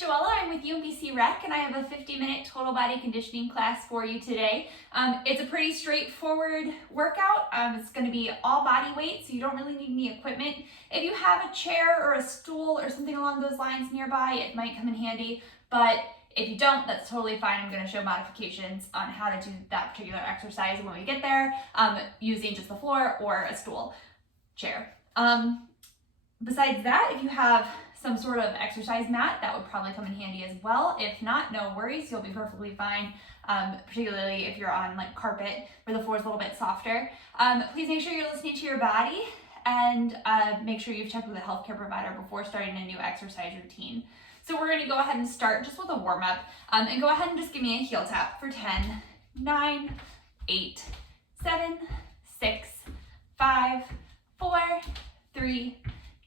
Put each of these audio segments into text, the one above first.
Joella. I'm with UMBC Rec, and I have a 50-minute total body conditioning class for you today. It's a pretty straightforward workout. It's going to be all body weight, so you don't really need any equipment. If you have a chair or a stool or something along those lines nearby, it might come in handy, but if you don't, that's totally fine. I'm going to show modifications on how to do that particular exercise when we get there, using just the floor or a stool chair. Besides that, if you have some sort of exercise mat, that would probably come in handy as well. If not, no worries, you'll be perfectly fine, particularly if you're on like carpet where the floor is a little bit softer. Please make sure you're listening to your body and make sure you've checked with a healthcare provider before starting a new exercise routine. So we're going to go ahead and start just with a warm-up, and go ahead and just give me a heel tap for 10, 9, 8, 7, 6, 5, 4, 3,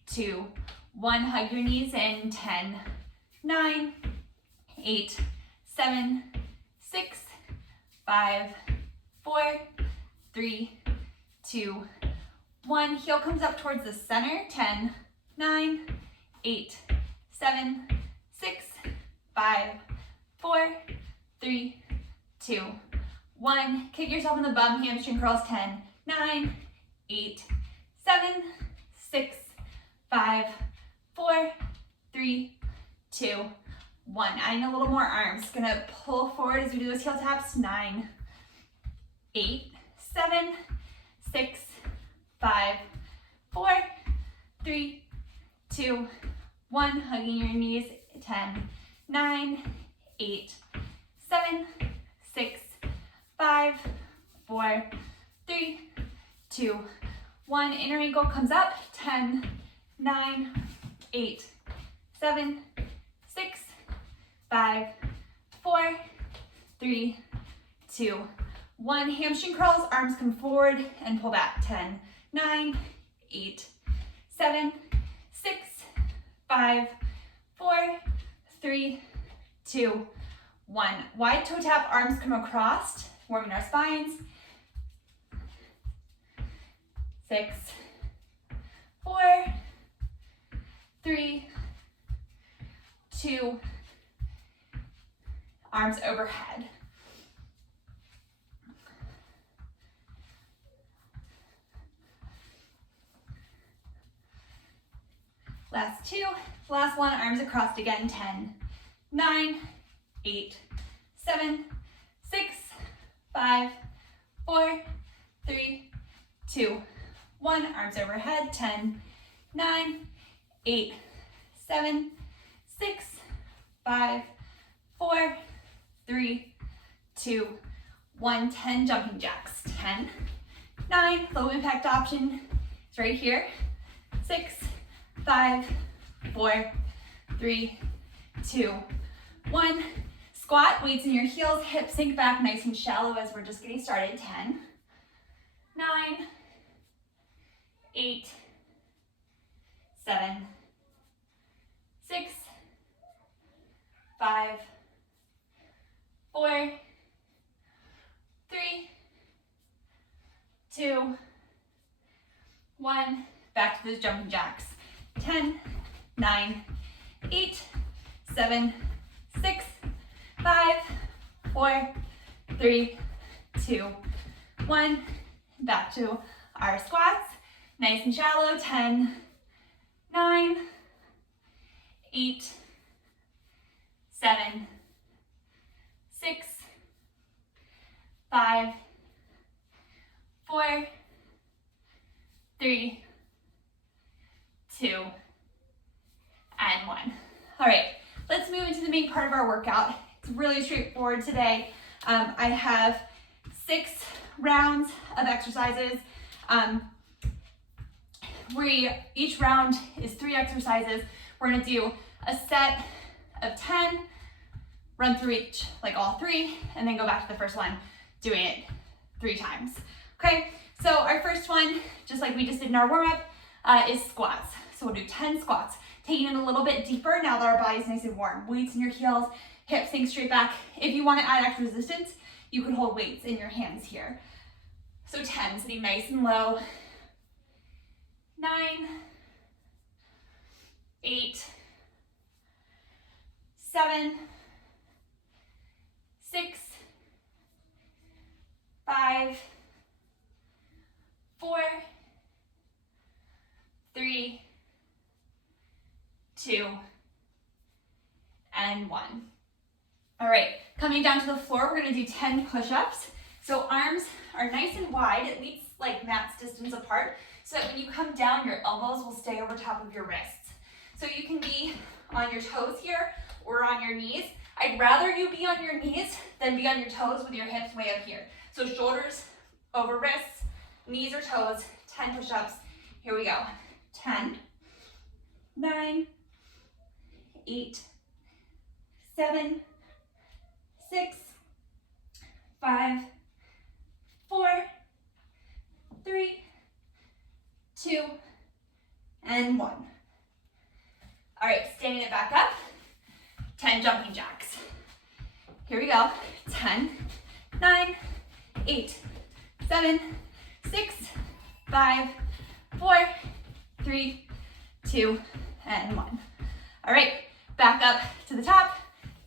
2, 1. Hug your knees in 10, 9, 8, 7, 6, 5, 4, 3, 2, 1. Heel comes up towards the center. 10, 9, 8, 7, 6, 5, 4, 3, 2, 1. Kick yourself in the bum, hamstring curls. 10, 9, 8, 7, 6, 5, 4, 3, 2, 1. Adding a little more arms. Gonna pull forward as we do those heel taps. 9, 8, 7, 6, 5, 4, 3, 2, 1. Hugging your knees. 10, 9, 8, 7, 6, 5, 4, 3, 2, 1. Inner ankle comes up. 10, 9, 8, 7, 6, 5, 4, 3, 2, 1. Hamstring curls, arms come forward and pull back. 10, 9, 8, 7, 6, 5, 4, 3, 2, 1. Wide toe tap, arms come across, warming our spines. 6, 4, 3, 2, arms overhead. Last two, last one, arms across again. 10, 9, 8, 7, 6, 5, 4, 3, 2, 1. Arms overhead. 10, 9, 8, 7, 6, 5, 4, 3, 2, 1. 10 jumping jacks. 10, 9, low impact option is right here. 6, 5, 4, 3, 2, 1. Squat, weights in your heels, hips sink back nice and shallow as we're just getting started. 10, 9, 8, 7, 6, 5, 4, 3, 2, 1. Back to those jumping jacks. 10, 9, 8, 7, 6, 5, 4, 3, 2, 1. Back to our squats. Nice and shallow. 10, 9, 8, 7, 6, 5, 4, 3, 2, and 1. All right, let's move into the main part of our workout. It's really straightforward today. I have 6 rounds of exercises. Each round is 3 exercises. We're gonna do a set of 10, run through each, like all 3, and then go back to the first one, doing it 3 times. Okay, so our first one, just like we just did in our warm-up, is squats. So we'll do 10 squats, taking it a little bit deeper now that our body's nice and warm. Weights in your heels, hips sink straight back. If you want to add extra resistance, you could hold weights in your hands here. So 10, sitting nice and low. 9, 8, 7, 6, 5, 4, 3, 2, and 1. All right, coming down to the floor, we're gonna do 10 push-ups. So arms are nice and wide, at least like max distance apart, so that when you come down, your elbows will stay over top of your wrists. So you can be on your toes here or on your knees. I'd rather you be on your knees than be on your toes with your hips way up here. So shoulders over wrists, knees or toes, 10 push-ups. Here we go. 10, 9, 8, 7, 6, 5, 4, 3, 2, and 1. All right, standing it back up, 10 jumping jacks. Here we go. 10, 9, 8, 7, 6, 5, 4, 3, 2, and 1. All right, back up to the top,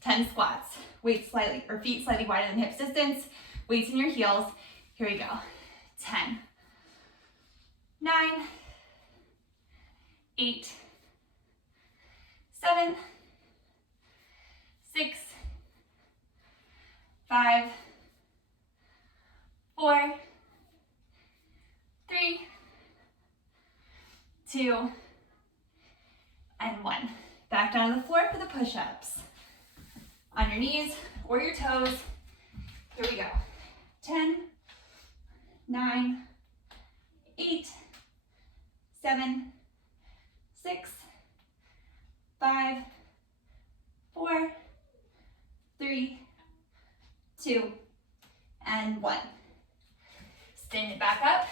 10 squats. Weights slightly, or feet slightly wider than hips distance, weights in your heels. Here we go. 10, 9, 8, 7, 6, 5, 4, 3, 2, and 1. Back down to the floor for the push-ups. On your knees or your toes. Here we go. 10, 9, 8, 7, 6, 5, 4, 3, 2, and 1. Stand it back up.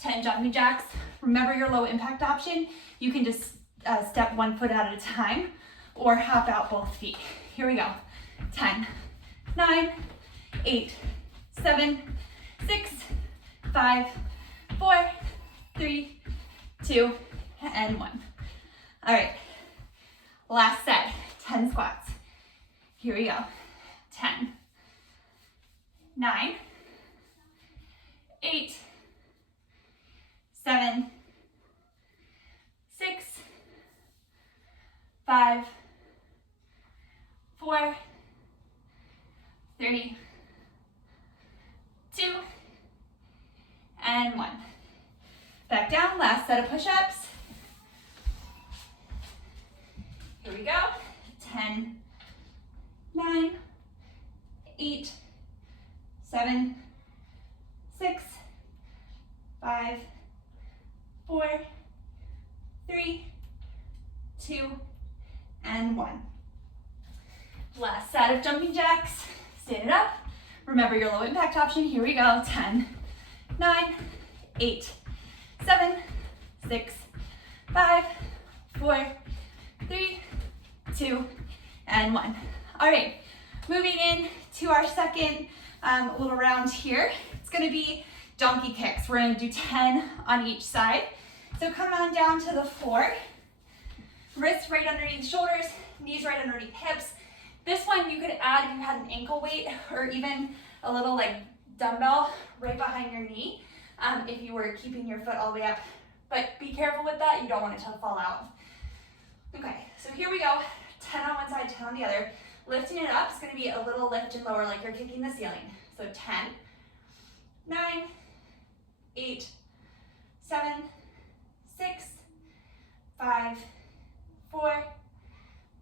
10 jumping jacks. Remember your low impact option. You can just step one foot at a time or hop out both feet. Here we go. 10, 9, 8, 7, 6, 5, 4, 3, 2, and 1. All right, last set, 10 squats. Here we go. 10, 9, 8, 7, 6, 5, 4, 3, 2, and 1. Back down, last set of push-ups. Here we go. 10, 9, 8, 7, 6, 5, 4, 3, 2, and 1. Last set of jumping jacks. Stand it up. Remember your low impact option. Here we go. 10, 9, 8, 7, 6, 5, 4, 3, 2, and 1. All right, moving in to our second little round here. It's gonna be donkey kicks. We're gonna do 10 on each side. So come on down to the floor. Wrists right underneath shoulders, knees right underneath hips. This one you could add if you had an ankle weight or even a little like dumbbell right behind your knee if you were keeping your foot all the way up. But be careful with that, you don't want it to fall out. Okay, so here we go. 10 on one side, 10 on the other. Lifting it up is gonna be a little lift and lower like you're kicking the ceiling. So 10, 9, 8, 7, 6, 5, 4,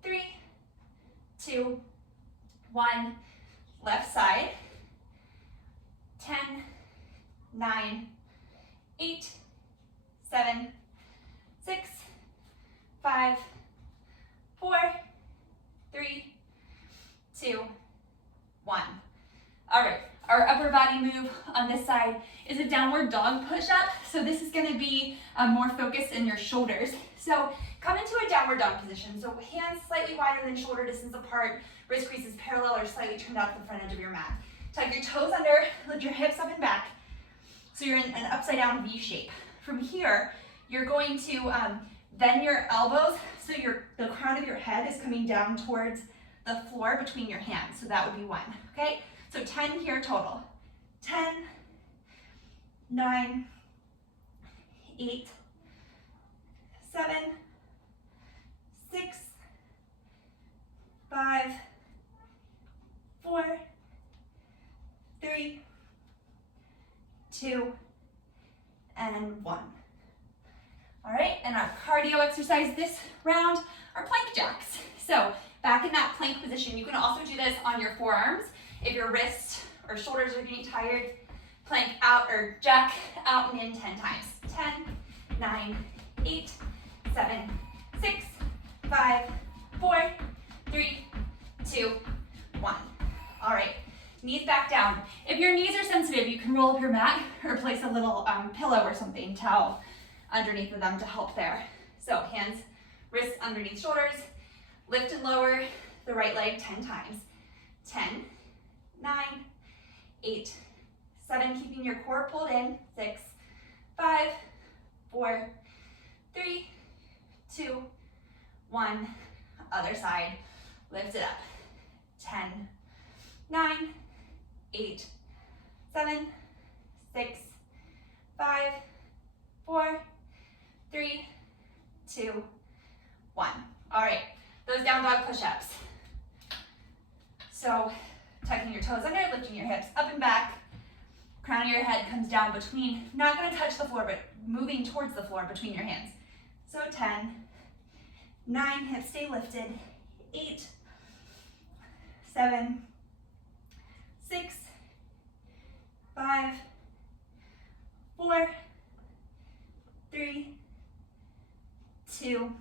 3, 2, 1. Left side. 10, 9, 8, 7, 6, 5, 4, 3, 2, 1. All right, our upper body move on this side is a downward dog push-up. So this is gonna be more focused in your shoulders. So come into a downward dog position. So hands slightly wider than shoulder distance apart, wrist creases parallel or slightly turned out to the front edge of your mat. Tuck your toes under, lift your hips up and back. So you're in an upside down V shape. From here, you're going to Then your elbows, so the crown of your head is coming down towards the floor between your hands. So that would be 1, okay? So 10 here total. 10, 9, 8, 7, 6, 5, 4, 3, 2, and 1. All right, and our cardio exercise this round are plank jacks. So back in that plank position, you can also do this on your forearms. If your wrists or shoulders are getting tired, plank out or jack out and in 10 times. 10, 9, 8, 7, 6, 5, 4, 3, 2, 1. All right, knees back down. If your knees are sensitive, you can roll up your mat or place a little pillow or something, towel underneath of them to help there. So hands, wrists underneath shoulders, lift and lower the right leg 10 times. 10, 9, 8, 7, keeping your core pulled in, 6, 5, 4, 3, 2, 1, other side, lift it up. 10, 9, 8, 7, 6, 5, 4, 3, 2, 1. All right, those down dog push-ups. So tucking your toes under, lifting your hips up and back, crown of your head comes down between, not gonna touch the floor, but moving towards the floor between your hands. So 10, 9, hips stay lifted, 8, 7, 6, 5, 4, 3, 2,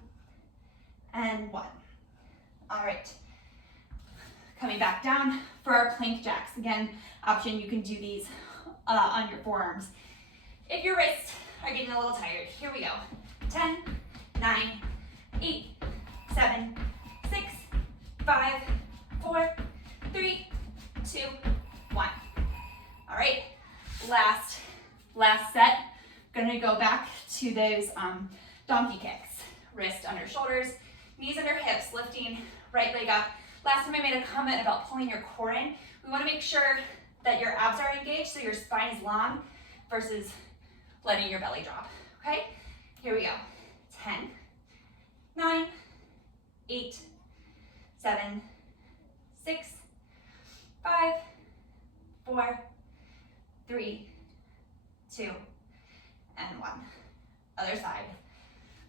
and 1. All right. Coming back down for our plank jacks. Again, option, you can do these on your forearms. If your wrists are getting a little tired, here we go. 10, 9, 8, 7, 6, 5, 4, 3, 2, 1. All right, last set. Gonna go back to those donkey kicks. Wrist under shoulders, knees under hips, lifting right leg up. Last time I made a comment about pulling your core in. We wanna make sure that your abs are engaged so your spine is long versus letting your belly drop, okay? Here we go. 10, 9, 8, 7, 6, 5, 4, 3, 2, and 1. Other side.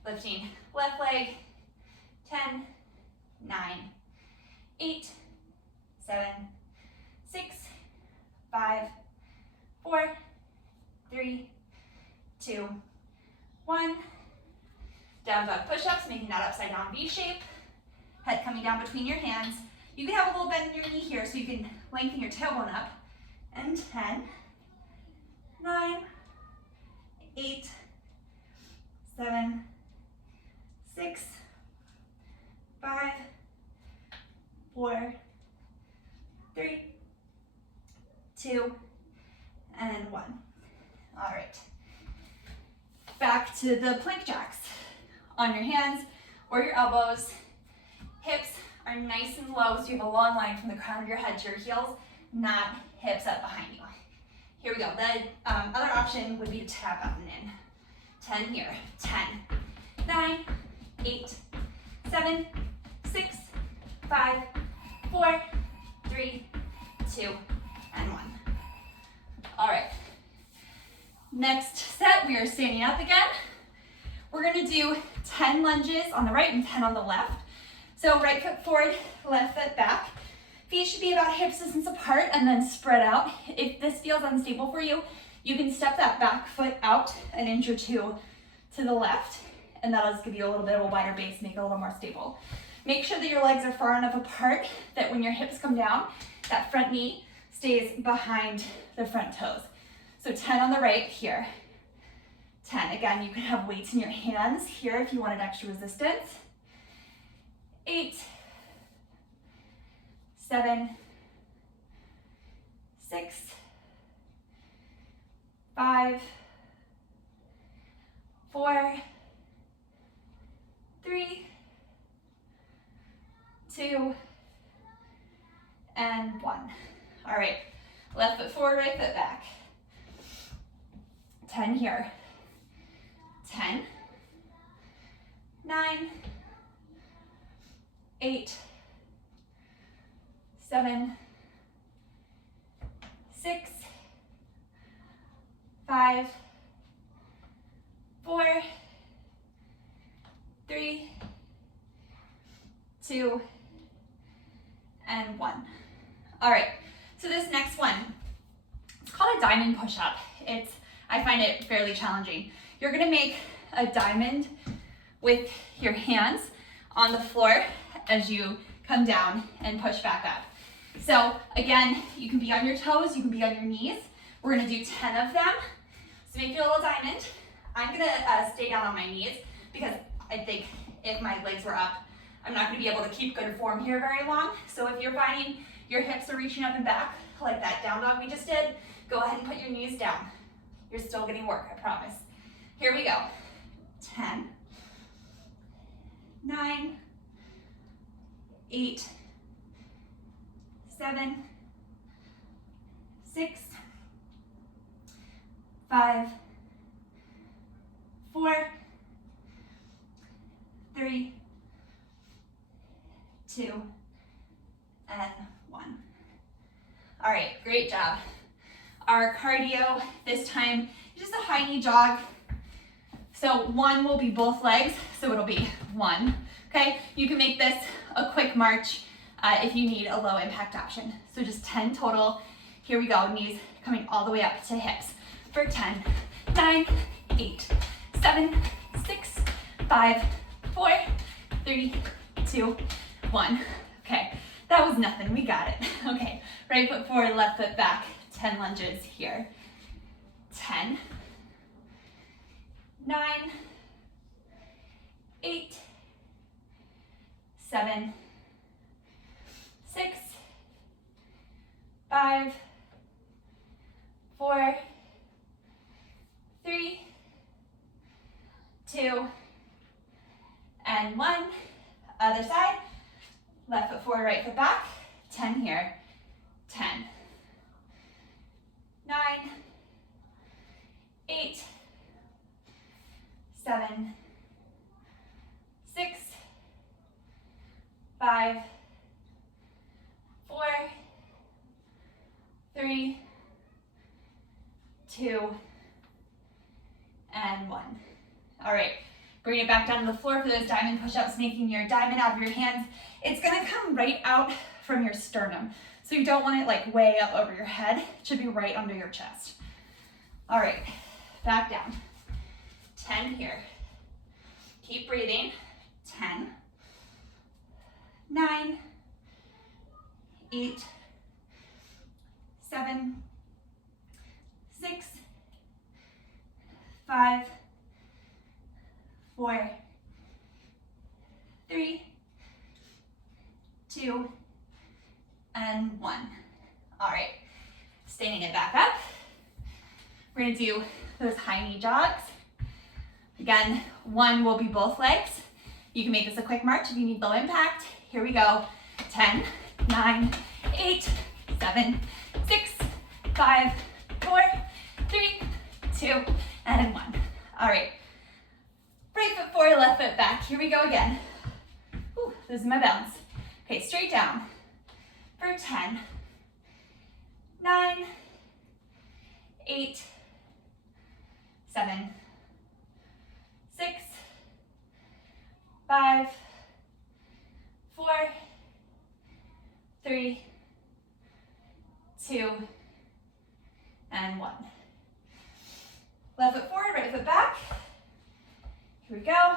Lifting left leg, 10, 9, 8, 7, 6, 5, 4, 3, 2, 1. Down dog push-ups, making that upside down V shape. Head coming down between your hands. You can have a little bend in your knee here so you can lengthen your tailbone up. And 10, 9, 8, 7, 6, 5, 4, 3, 2, and 1. All right. Back to the plank jacks. On your hands or your elbows. Hips are nice and low so you have a long line from the crown of your head to your heels, not hips up behind you. Here we go. The other option would be to tap out and in. 10 here. 10, 9, 8, 7, 6, 5, 4, 3, 2, and 1. All right. Next set, we are standing up again. We're gonna do 10 lunges on the right and 10 on the left. So right foot forward, left foot back. Feet should be about hip distance apart and then spread out. If this feels unstable for you, you can step that back foot out an inch or two to the left, and that'll just give you a little bit of a wider base, make it a little more stable. Make sure that your legs are far enough apart that when your hips come down, that front knee stays behind the front toes. So 10 on the right here. 10, again, you can have weights in your hands here if you wanted extra resistance. 8, 7, 6, 5, 4, 3, 2, and 1. All right, left foot forward, right foot back. 10 here. 10, 9, 8, 7, 6, 5, 4, 3, 2, and 1. All right, so this next one, it's called a diamond push-up. I find it fairly challenging. You're gonna make a diamond with your hands on the floor as you come down and push back up. So again, you can be on your toes, you can be on your knees. We're gonna do 10 of them. So make your little diamond. I'm gonna stay down on my knees because I think if my legs were up, I'm not gonna be able to keep good form here very long. So if you're finding your hips are reaching up and back, like that down dog we just did, go ahead and put your knees down. You're still getting work, I promise. Here we go. 10, 9, 8, 7, 6, 5, 4, 3, 2, and 1. All right, great job. Our cardio this time is just a high knee jog. So 1 will be both legs, so it'll be 1, okay? You can make this a quick march if you need a low impact option. So just 10 total. Here we go, knees coming all the way up to hips for 10, 9, 8, 7, 6, 5, 4, 3, 2, 1. Okay, that was nothing, we got it. Okay, right foot forward, left foot back, 10 lunges here. 10, 9, 8, 7, 6, 5, 4, 3, 2, and 1. Other side, left foot forward, right foot back, 10 here, 10, 9, 8, 7, 6, 5, 4, 3, 2, and 1. All right, bring it back down to the floor for those diamond push-ups, making your diamond out of your hands. It's gonna come right out from your sternum. So you don't want it like way up over your head. It should be right under your chest. All right, back down. 10 here. Keep breathing. 10, 9, 8, 7, 6, 5, 4, 3, 2, and 1. All right, standing it back up. We're gonna do those high knee jogs. Again, 1 will be both legs. You can make this a quick march if you need low impact. Here we go. 10, 9, 8, 7, 6, 5, 4, 3, 2, and 1. All right. Right foot forward, left foot back. Here we go again. Ooh, losing my balance. Okay, straight down for 10, 9, 8, 7, 6, 5, 4, 3, 2, and 1. Left foot forward, right foot back. Here we go.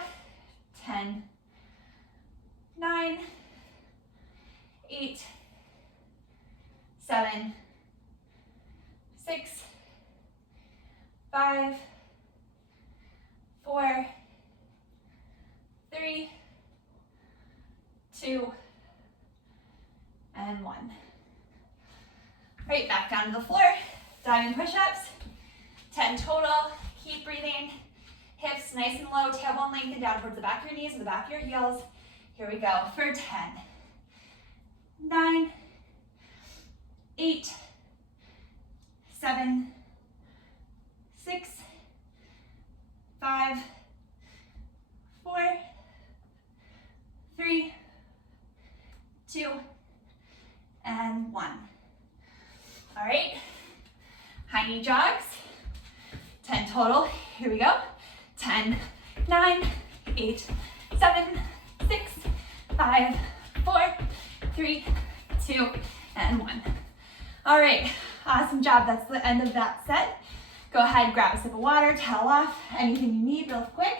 10, 9, 8, 7, 6, 5, 4, 3, 2, and 1. Right, back down to the floor. Diamond push-ups. 10 total. Keep breathing. Hips nice and low, tailbone lengthened down towards the back of your knees or the back of your heels. Here we go for 10, 9, 8, 7, 6, 5, 4, 3, 2, and 1. All right, high knee jogs, 10 total. Here we go. 10, 9, 8, 7, 6, 5, 4, 3, 2, and 1. All right, awesome job. That's the end of that set. Go ahead, grab a sip of water, towel off, anything you need real quick.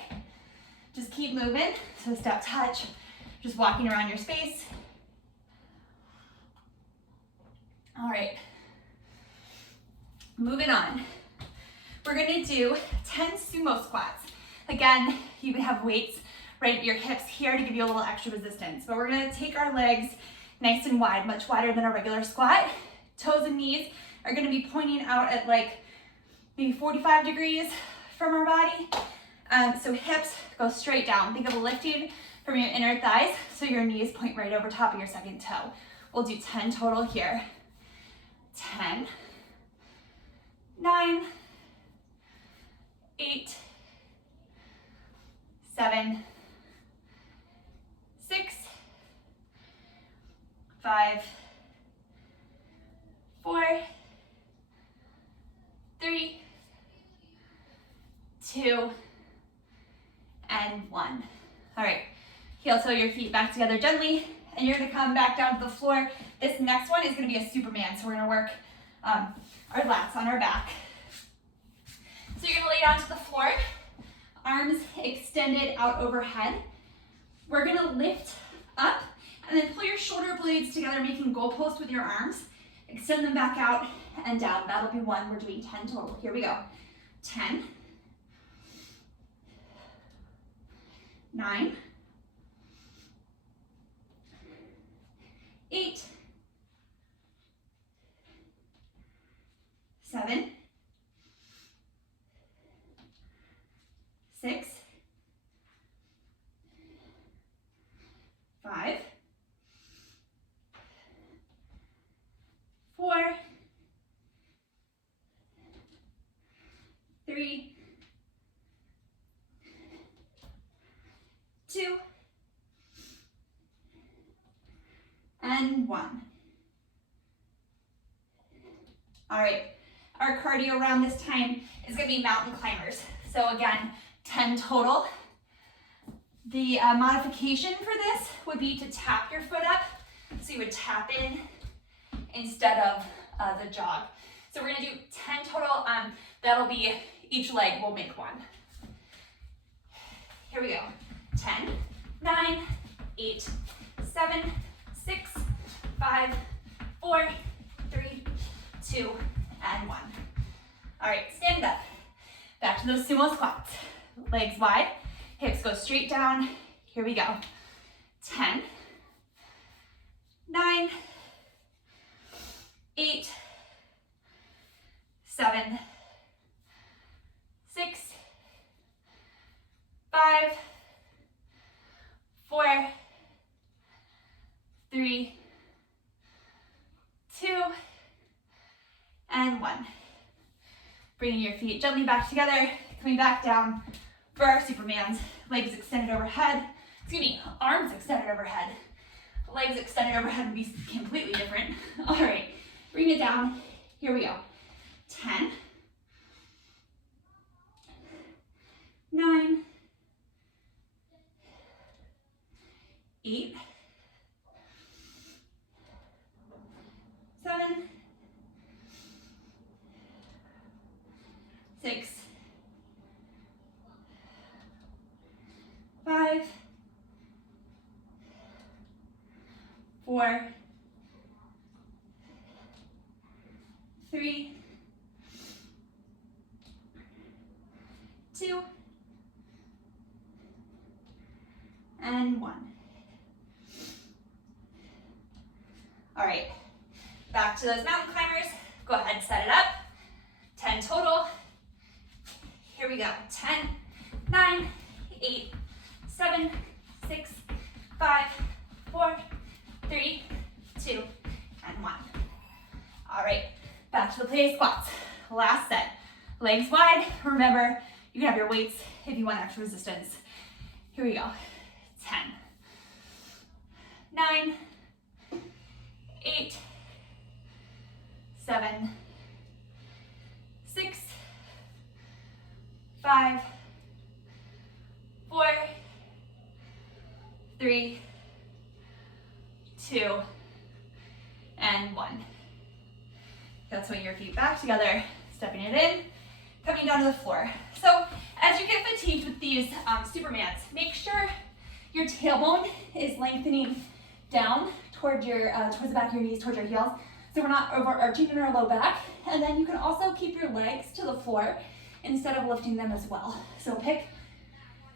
Just keep moving. So step touch, just walking around your space. All right, moving on. We're gonna do 10 sumo squats. Again, you can have weights right at your hips here to give you a little extra resistance, but we're gonna take our legs nice and wide, much wider than a regular squat. Toes and knees are gonna be pointing out at like maybe 45 degrees from our body. So hips go straight down. Think of lifting from your inner thighs so your knees point right over top of your second toe. We'll do 10 total here. 10, 9, 8, 7, 6, 5, 4, 3, 2, and 1. All right, heel toe your feet back together gently, and you're gonna come back down to the floor. This next one is gonna be a Superman, so we're gonna work our lats on our back. So you're gonna lay down to the floor, arms extended out overhead. We're gonna lift up and then pull your shoulder blades together, making goalposts with your arms. Extend them back out and down. That'll be 1. We're doing 10 total. Here we go. 10, 9, 8, 7, 6, 5, 4, 3, 2, and 1. All right, our cardio round this time is gonna be mountain climbers. So again, 10 total. The modification for this would be to tap your foot up. So you would tap in instead of the jog. So we're gonna do 10 total. That'll be, each leg will make 1. Here we go. 10, 9, 8, 7, 6, 5, 4, 3, 2, and 1. All right, stand up. Back to those sumo squats. Legs wide, hips go straight down. Here we go. 10, 9, 8, 7, 6, 5, 4, 3, 2, and 1. Bringing your feet gently back together, coming back down for our Supermans. Legs extended overhead. Excuse me, arms extended overhead. Legs extended overhead would be completely different. All right, bring it down. Here we go. 10, 9, 8, 7, 6, 5, 4, 3, 2, and 1. All right, back to those mountain climbers. Go ahead, set it up. 10 total. Here we go. 10, 9, 8, 7, 6, 5, 4, 3, 2, and 1. All right, back to the plate squats. Last set. Legs wide. Remember, you can have your weights if you want extra resistance. Here we go. 10, 9, 8, 7, 6, 5, 4, 3, 2, and 1. Now swing your feet back together, stepping it in, coming down to the floor. So as you get fatigued with these Supermans, make sure your tailbone is lengthening down towards the back of your knees, towards your heels, so we're not overarching in our low back. And then you can also keep your legs to the floor instead of lifting them as well. So pick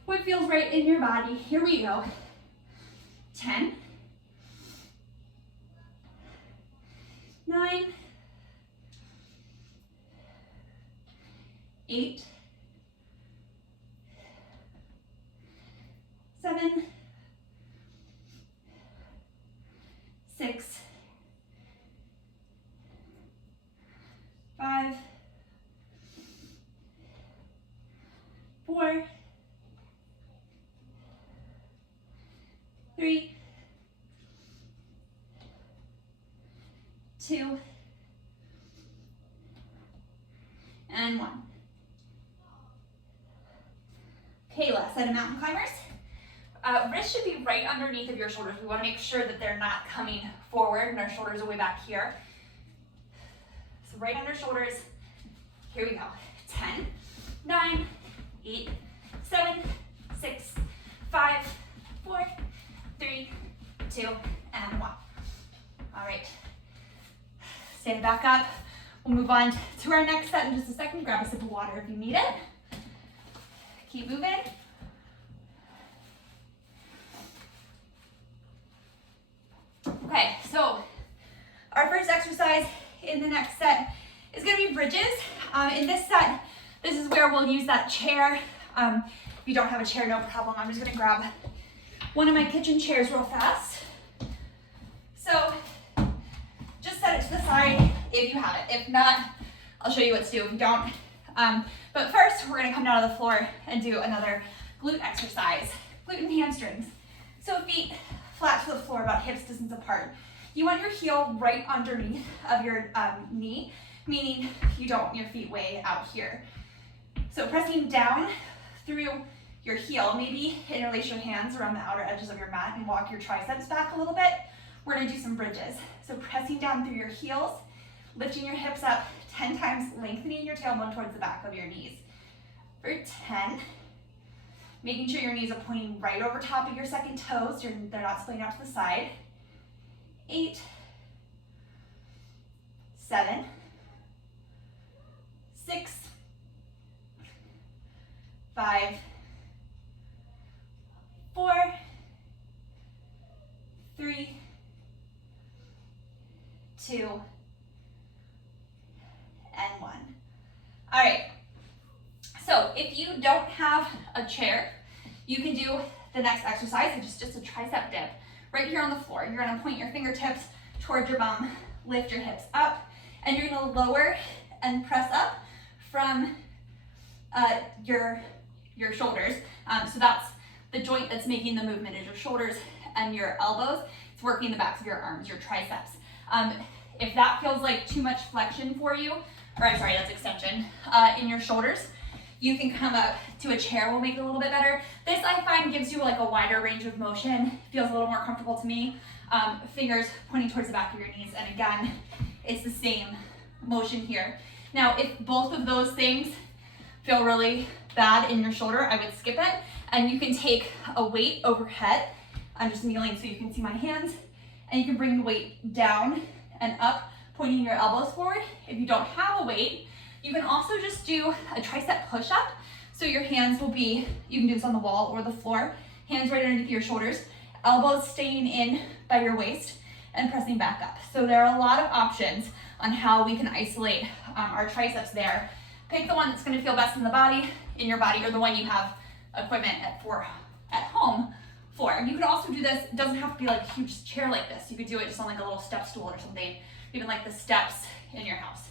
what feels right in your body. Here we go. 10, 9, 8, 7, 6, 5, 4, 3, 2, and 1. Okay, last set of mountain climbers. Wrists should be right underneath of your shoulders. We want to make sure that they're not coming forward and our shoulders are way back here. So right under shoulders. Here we go. 10, 9, 8, 7, 6, 5, 4, 3, 2, and 1. All right. Stand back up. We'll move on to our next set in just a second. Grab a sip of water if you need it. Keep moving. Okay, so our first exercise in the next set is going to be bridges. In this set, this is where we'll use that chair. If you don't have a chair, no problem. I'm just going to grab one of my kitchen chairs real fast. So just set it to the side if you have it. If not, I'll show you what to do if you don't. But first, we're going to come down to the floor and do another glute exercise. Gluten hamstrings. So feet flat to the floor, about hips distance apart. You want your heel right underneath of your knee, meaning you don't want your feet way out here. So pressing down through your heel, maybe interlace your hands around the outer edges of your mat and walk your triceps back a little bit. We're going to do some bridges. So pressing down through your heels, lifting your hips up 10 times, lengthening your tailbone towards the back of your knees. For 10, making sure your knees are pointing right over top of your second toes, they're not splaying out to the side. 8, 7, 6, 5, 4, 3, 2, and 1. All right. So if you don't have a chair, you can do the next exercise, which is just a tricep dip. Right here on the floor, you're gonna point your fingertips towards your bum, lift your hips up, and you're gonna lower and press up from your shoulders. So that's the joint that's making the movement is your shoulders and your elbows. It's working the backs of your arms, your triceps. If that feels like too much flexion for you, or I'm sorry, that's extension, in your shoulders, you can come up to a chair, will make it a little bit better. This I find gives you like a wider range of motion, feels a little more comfortable to me. Fingers pointing towards the back of your knees, and again, it's the same motion here. Now, if both of those things feel really bad in your shoulder, I would skip it, and you can take a weight overhead. I'm just kneeling so you can see my hands, and you can bring the weight down and up, pointing your elbows forward. If you don't have a weight, you can also just do a tricep push-up. So your hands will be, you can do this on the wall or the floor, hands right underneath your shoulders, elbows staying in by your waist and pressing back up. So there are a lot of options on how we can isolate our triceps there. Pick the one that's gonna feel best in your body, or the one you have equipment at home for. You could also do this, it doesn't have to be like a huge chair like this. You could do it just on like a little step stool or something, even like the steps in your house.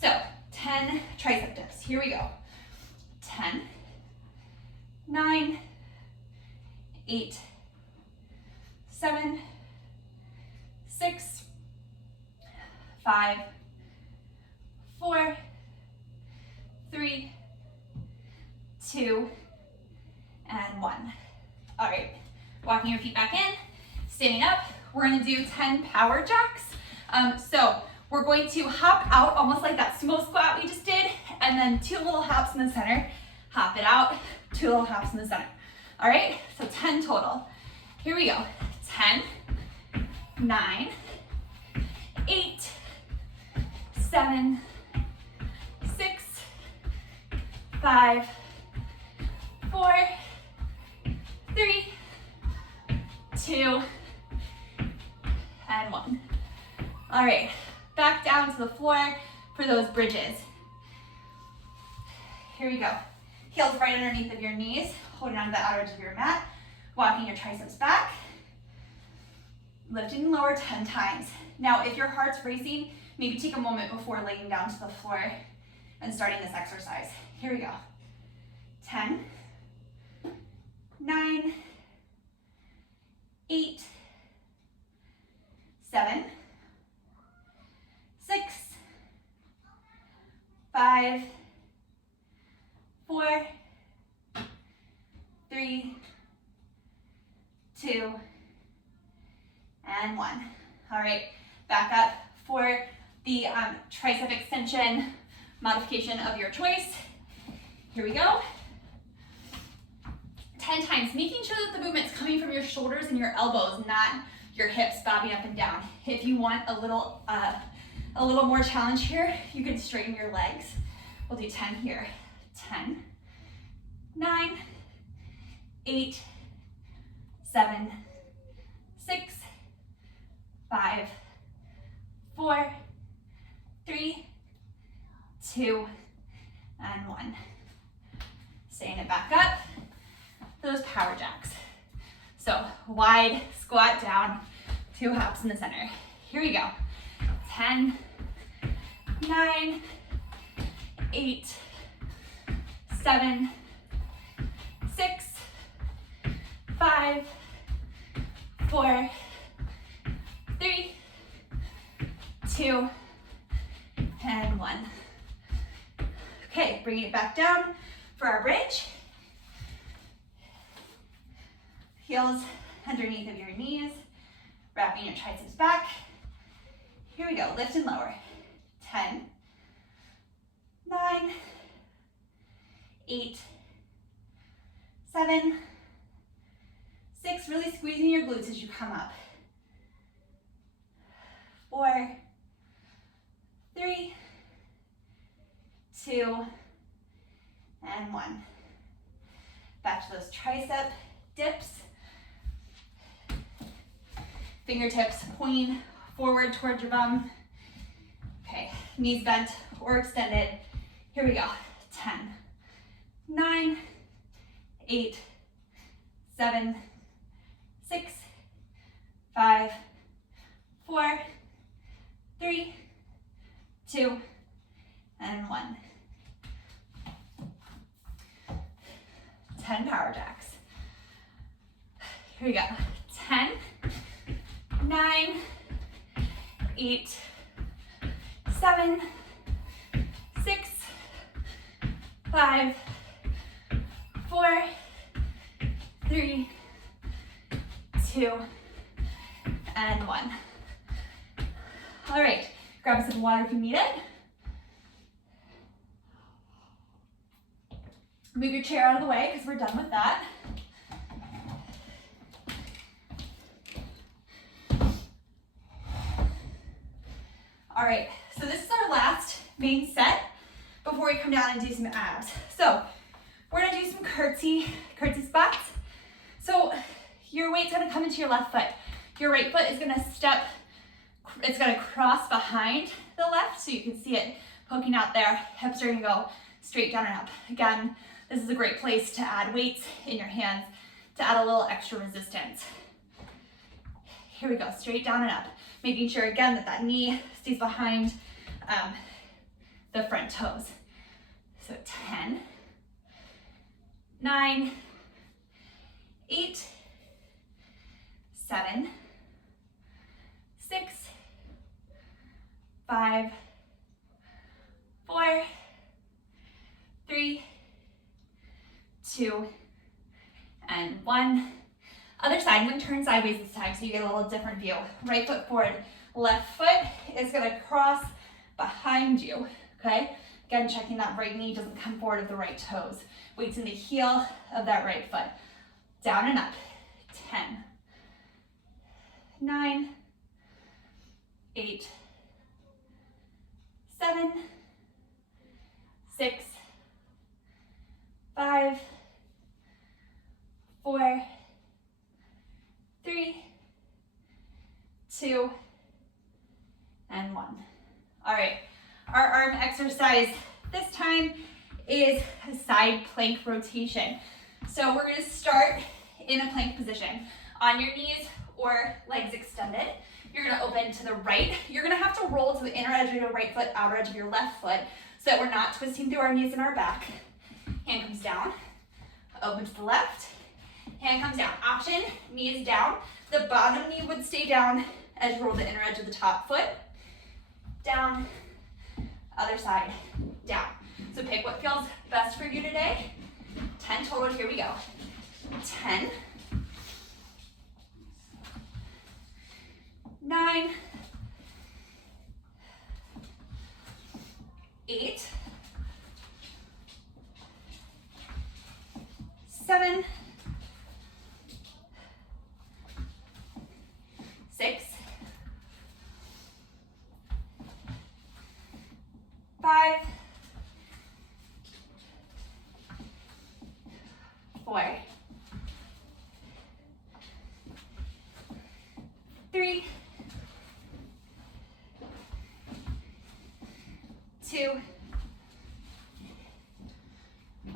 So 10 tricep dips, here we go. 10, 9, 8, 7, 6, 5, 4, 3, 2, and 1. All right, walking your feet back in, standing up. We're gonna do 10 power jacks. So we're going to hop out almost like that sumo squat we just did, and then 2 little hops in the center, hop it out, 2 little hops in the center. All right, so 10 total. Here we go. 10, 9, 8, 7, 6, 5, 4, 3, 2, and 1. All right, back down to the floor for those bridges. Here we go. Heels right underneath of your knees, holding on to the outer edge of your mat, walking your triceps back, lifting and lower 10 times. Now, if your heart's racing, maybe take a moment before laying down to the floor and starting this exercise. Here we go. 10, 9, 8, 7, 6, 5, 4, 3, 2, and 1. All right, back up for the tricep extension modification of your choice. Here we go. 10 times, making sure that the movement's coming from your shoulders and your elbows, not your hips bobbing up and down. If you want a little more challenge here, you can straighten your legs. We'll do 10 here. 10, 9, 8, 7, 6, 5, 4, 3, 2, and 1. Staying it back up. Those power jacks. So wide squat down, 2 hops in the center. Here we go. 10, 9, 8, 7, 6, 5, 4, 3, 2, and 1. Okay, bringing it back down for our bridge. Heels underneath of your knees, wrapping your triceps back. Here we go, lift and lower. 10, 9, 8, 7, 6, really squeezing your glutes as you come up. 4, 3, 2, and 1. Back to those tricep dips. Fingertips pointing forward towards your bum. Okay, knees bent or extended. Here we go. 10, 9, 8, 7, 6, 5, 4, 3, 2, and 1. 10 power jacks. Here we go. 10, 9, 8, 7, 6, 5, 4, 3, 2, and 1. All right, grab a sip of water if you need it. Move your chair out of the way because we're done with that. All right, so this is our last main set before we come down and do some abs. So we're gonna do some curtsy squats. So your weight's gonna come into your left foot. Your right foot is gonna step, it's gonna cross behind the left so you can see it poking out there. Hips are gonna go straight down and up. Again, This is a great place to add weights in your hands to add a little extra resistance. Here we go, straight down and up. Making sure again that that knee stays behind the front toes. So 10, 9, 8, 7, 6, 5, 4, 3, 2, and 1. Other side, I'm gonna turn sideways this time so you get a little different view. Right foot forward, left foot is gonna cross behind you, okay? Again, checking that right knee doesn't come forward of the right toes. Weights in the heel of that right foot. Down and up, 10, 9, 8, 7, 6, 5, 4, 3, 2, and 1. All right, our arm exercise this time is a side plank rotation. So we're gonna start in a plank position on your knees or legs extended. You're gonna open to the right. You're gonna have to roll to the inner edge of your right foot, outer edge of your left foot, so that we're not twisting through our knees and our back. Hand comes down, open to the left, hand comes down. Option, knees down. The bottom knee would stay down as you roll the inner edge of the top foot. Down, other side, down. So pick what feels best for you today. 10 total, here we go. 10, 9, 8, 7, 6, 5, 4, 3, 2,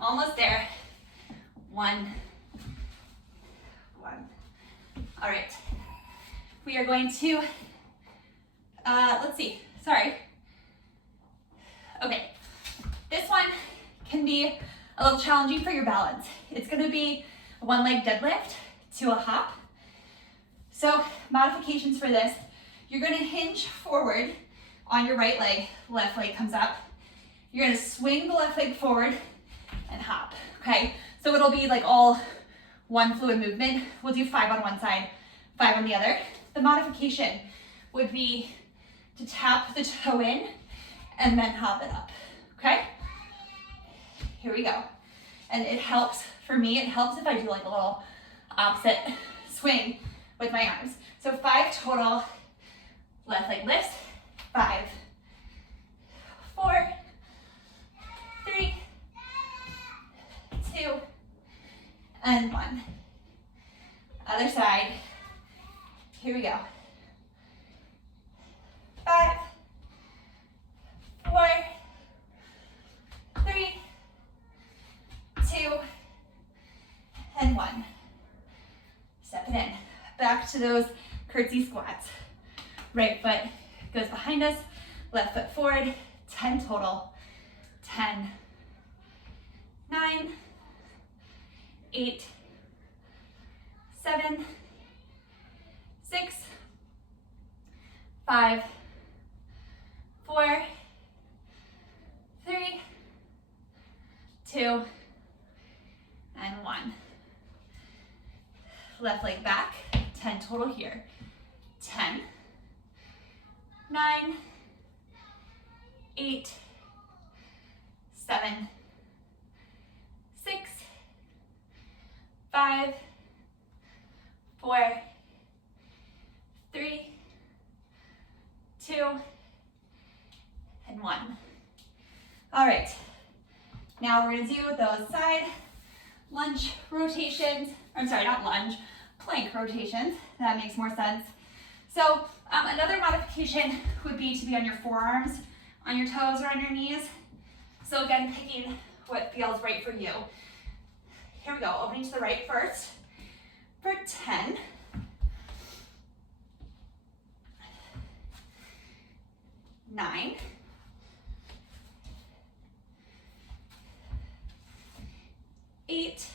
almost there. 1. All right. We are going to, let's see, sorry. Okay, this one can be a little challenging for your balance. It's gonna be a one leg deadlift to a hop. So modifications for this, you're gonna hinge forward on your right leg, left leg comes up. You're gonna swing the left leg forward and hop, okay? So it'll be like all one fluid movement. We'll do 5 on one side, 5 on the other. The modification would be to tap the toe in and then hop it up, okay? Here we go. And it helps, for me, it helps if I do like a little opposite swing with my arms. So 5 total, left leg lifts, 5, 4, 3, 2, and 1. Other side. Here we go. 5, 4, 3, 2, and 1. Step it in. Back to those curtsy squats. Right foot goes behind us, left foot forward, 10 total. 10, 9, 8, 7, 6, 5, 4, 3, 2, and 1. Left leg back, 10 total here. 10, 9, 8, 7, 6, 5, 4, 3, 2, and 1. All right, now we're gonna do those side lunge rotations. I'm sorry, not lunge, plank rotations. That makes more sense. So another modification would be to be on your forearms, on your toes, or on your knees. So again, picking what feels right for you. Here we go, opening to the right first for 10. 9. 8.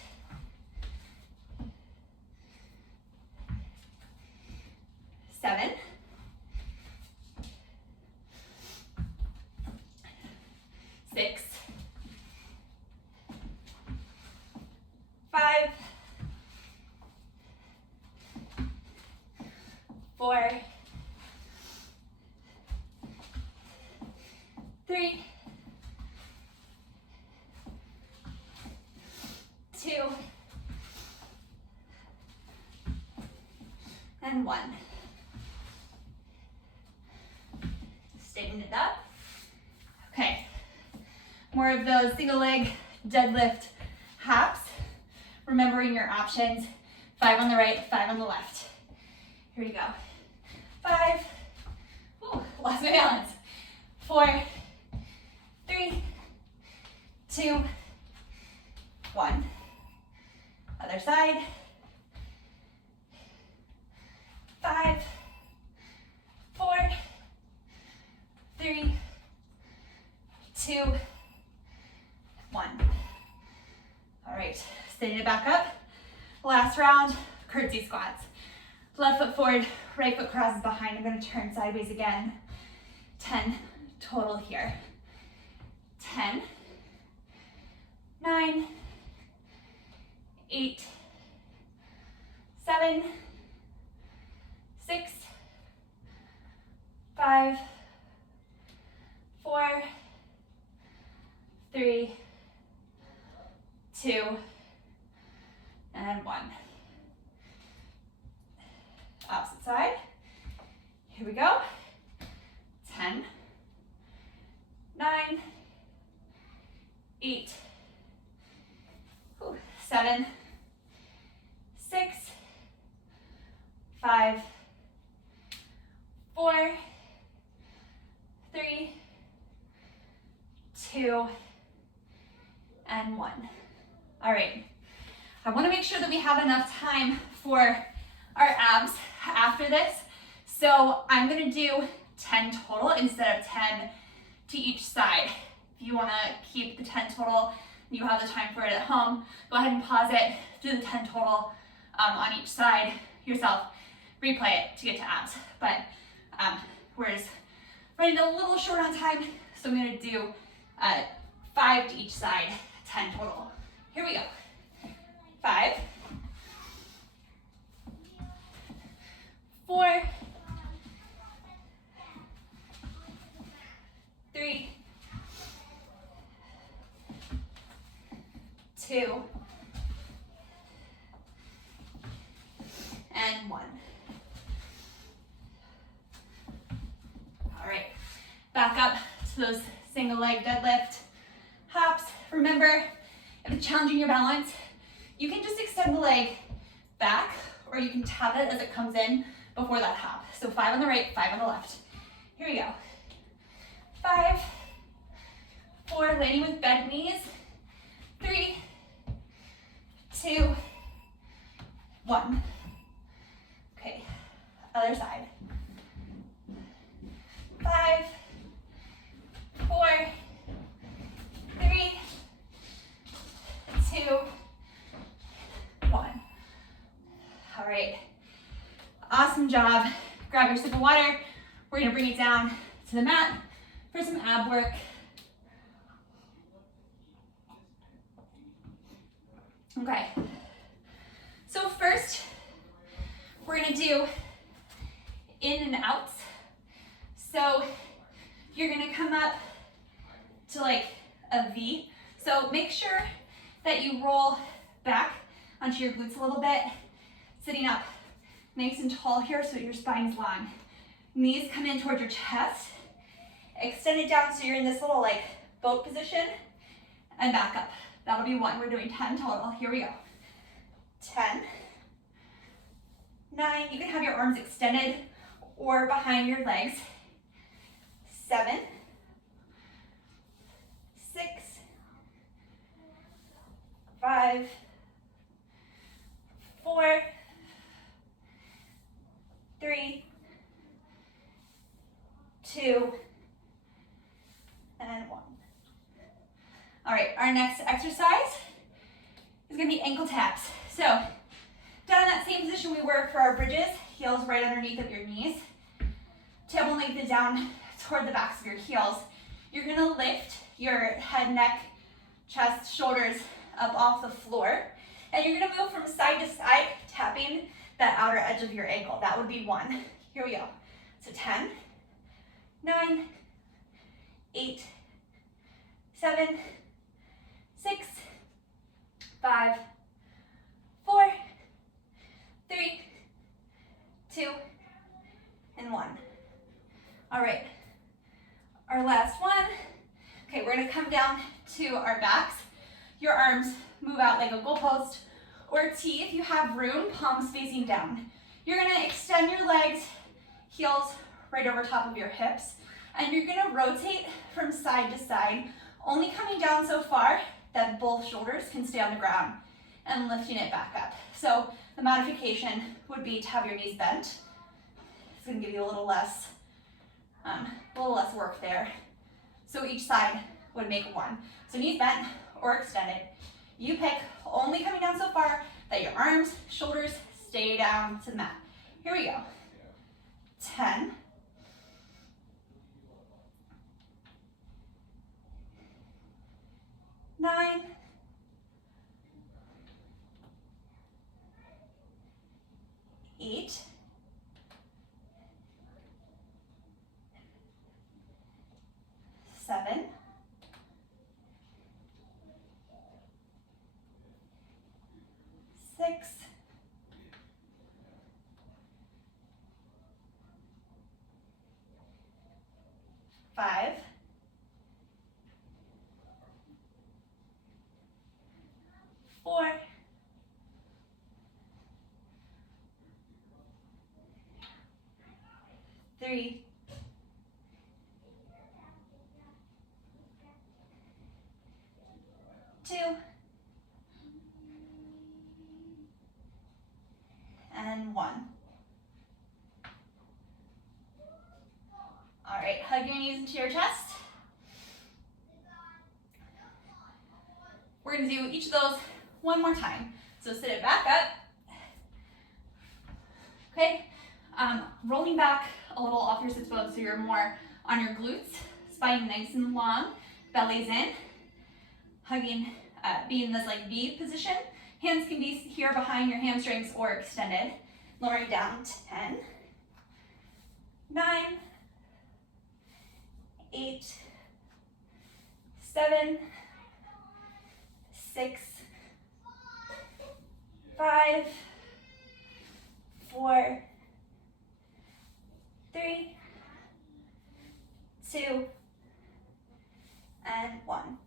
7. 6. 5. 4. 3. 2. And 1. Straighten it up. Okay. More of those single leg deadlift hops. Remembering your options. 5 on the right, 5 on the left. Here we go. 5. Ooh, lost my balance. 4. 3. 2. 1. Other side. 5. 4. 3. 2. 1. All right, setting it back up. Last round, curtsy squats. Left foot forward, right foot crosses behind. I'm gonna turn sideways again. 10 total here. 10, 9, 8, 7, 6, 5, 4, 3, 2, and 1. Opposite side. Here we go. 10, 9, 8, 7, 6, 5, 4, 3, 2, and 1. All right. I want to make sure that we have enough time for our abs after this. So I'm going to do 10 total instead of 10 to each side. If you want to keep the 10 total, you have the time for it at home, go ahead and pause it, do the 10 total on each side yourself, replay it to get to abs. But we're just running a little short on time, so I'm going to do 5 to each side, 10 total. Here we go. 5, 4, 3, 2, and 1. All right, back up to those single leg deadlift hops. Remember, if it's challenging your balance, you can just extend the leg back, or you can tap it as it comes in before that hop. So 5 on the right, 5 on the left. Here we go. 5, 4, landing with bent knees. 3, 2, 1. Okay, other side. 5, 4, 3, 2, 1. All right, awesome job. Grab your sip of water. We're gonna bring it down to the mat for some ab work. Okay, so first we're gonna do in and outs. So you're gonna come up to like a V. So make sure that you roll back onto your glutes a little bit, sitting up nice and tall here so your spine's long. Knees come in towards your chest. Extend it down so you're in this little like boat position and back up. That'll be 1. We're doing 10 total. Here we go. 10, 9, you can have your arms extended or behind your legs. 7, 6, 5, 4, 3, 2, and 1. All right, our next exercise is gonna be ankle taps. So, down in that same position we were for our bridges, heels right underneath of your knees. Tailbone lengthened down toward the backs of your heels. You're gonna lift your head, neck, chest, shoulders up off the floor. And you're gonna move from side to side, tapping that outer edge of your ankle. That would be 1. Here we go. So 10, 9, 8, 7, 6, 5, 4, 3, 2, and 1. All right, our last one. Okay, we're gonna come down to our backs. Your arms move out like a goalpost or T if you have room, palms facing down. You're gonna extend your legs, heels right over top of your hips, and you're gonna rotate from side to side, only coming down so far that both shoulders can stay on the ground and lifting it back up. So the modification would be to have your knees bent. It's gonna give you a little less work there. So each side would make 1. So knees bent or extended. You pick, only coming down so far that your arms, shoulders stay down to the mat. Here we go. 10, 9, 8, 7, 6, 5, 4, 3, 2, and 1. All right, hug your knees into your chest. We're gonna do each of those one more time. So sit it back up. Okay, rolling back a little off your sits bones so you're more on your glutes, spine nice and long, belly's in, hugging, be in this like V position. Hands can be here behind your hamstrings or extended. Lowering down, 10, 9, 8, 7, 6, 5, 4, 3, 2, and 1.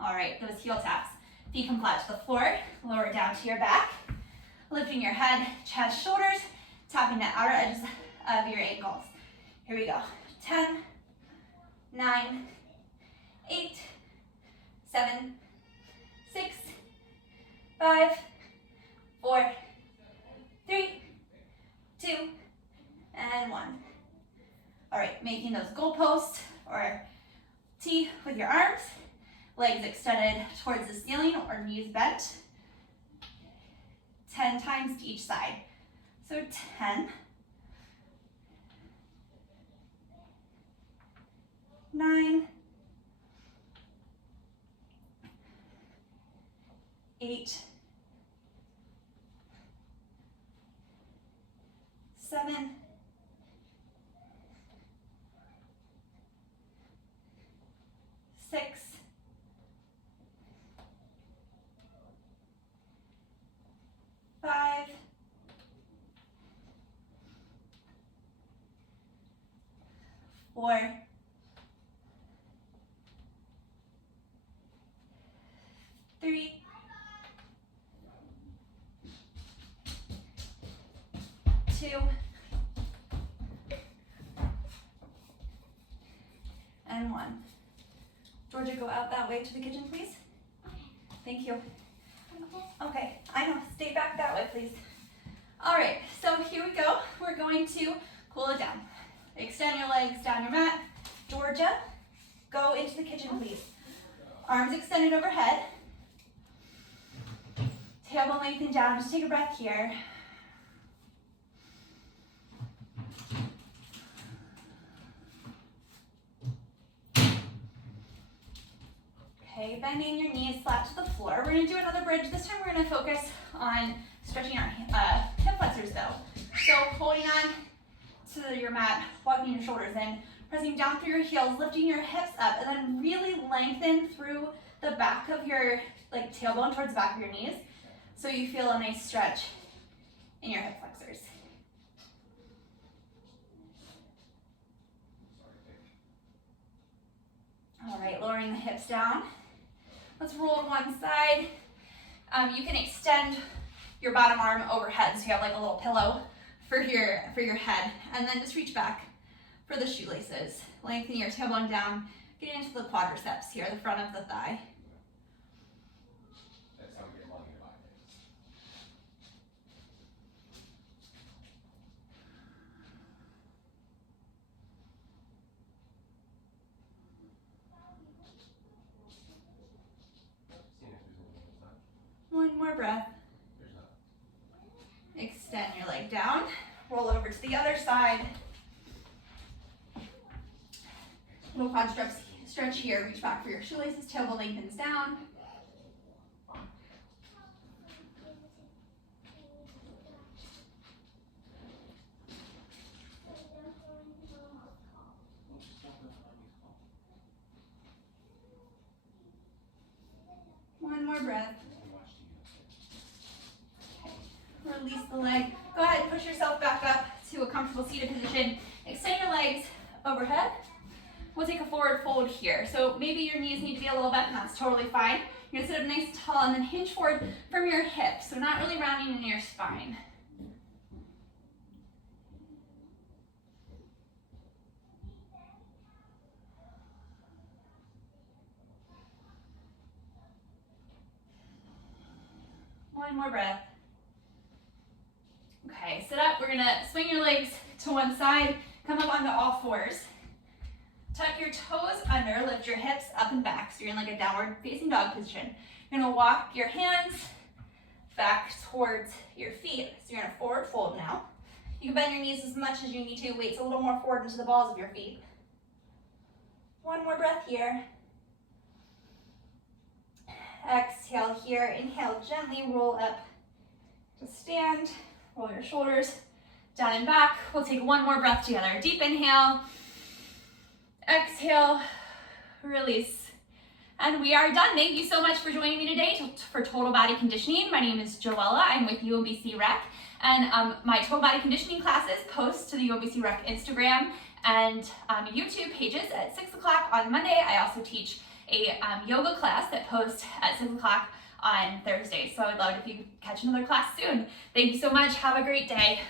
All right, those heel taps. Feet come flat to the floor, lower it down to your back, lifting your head, chest, shoulders, tapping the outer edges of your ankles. Here we go. 10, 9, 8, 7, 6, 5, 4, 3, 2, and 1. All right, making those goalposts or T with your arms, legs extended towards the ceiling or knees bent. 10 times to each side. So 10, 9, 8, 7, 6, 5, 4, 3, 2, and 1. Georgia, go out that way to the kitchen, please. Thank you. Okay, I know, stay back that way, please. All right, so here we go. We're going to cool it down. Extend your legs down your mat. Georgia, go into the kitchen, please. Arms extended overhead. Tailbone lengthened down. Just take a breath here. Okay, bending your knees flat to the floor. We're gonna do another bridge. This time we're gonna focus on stretching our hip flexors though. So holding on to your mat, walking your shoulders in, pressing down through your heels, lifting your hips up, and then really lengthen through the back of your tailbone towards the back of your knees. So you feel a nice stretch in your hip flexors. All right, lowering the hips down. Let's roll to one side. You can extend your bottom arm overhead so you have like a little pillow for your head, and then just reach back for the shoelaces. Lengthen your tailbone down, get into the quadriceps here, the front of the thigh. That's how we get lung in the body. One more breath. Extend your leg down. Roll over to the other side. Little quad stretch here. Reach back for your shoelaces. Tailbone lengthens down. One more breath. Release the leg. Go ahead and push yourself back up to a comfortable seated position. Extend your legs overhead. We'll take a forward fold here. So maybe your knees need to be a little bent, and that's totally fine. You're gonna sit up nice and tall and then hinge forward from your hips. So not really rounding into your spine. One more breath. Okay, sit up. We're gonna swing your legs to one side, come up onto all fours. Tuck your toes under, lift your hips up and back. So you're in like a downward facing dog position. You're gonna walk your hands back towards your feet. So you're in a forward fold now. You can bend your knees as much as you need to. Weight's a little more forward into the balls of your feet. One more breath here. Exhale here. Inhale, gently roll up to stand. Roll your shoulders down and back. We'll take one more breath together. Deep inhale. Exhale. Release. And we are done. Thank you so much for joining me today for Total Body Conditioning. My name is Joella. I'm with UMBC Rec. And my Total Body Conditioning classes post to the UMBC Rec Instagram and YouTube pages at 6 o'clock on Monday. I also teach a yoga class that posts at 6 o'clock on Thursday. So I would love it if you catch another class soon. Thank you so much. Have a great day.